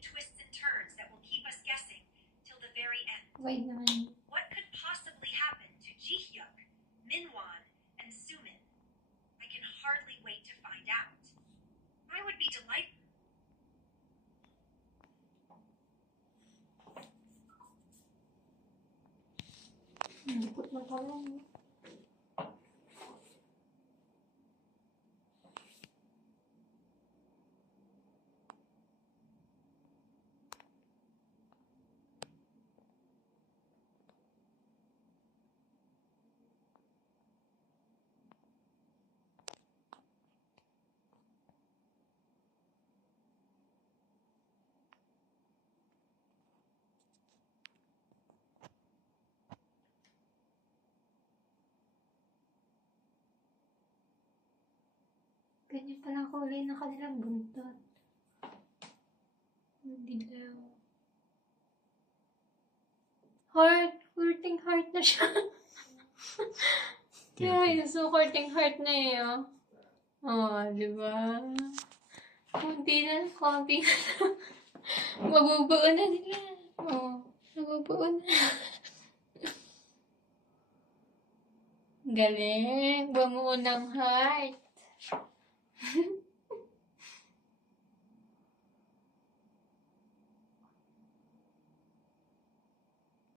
twists and turns that will keep us guessing till the very end. Wait naman. What could possibly happen to Ji-hyuk, Minwon, and Sumin? I can hardly wait to find out. I would be delighted. Put mo pala. Ganyan pala kulay ng kanilang buntot. Dilaw. Heart! Hurting heart na siya. Yeah, so hurting heart na eh, oh. Oh, diba? Kunti na, konti na. Mabubuo na nila. Oh, mabubuo na. Galing. Bumuo ng heart.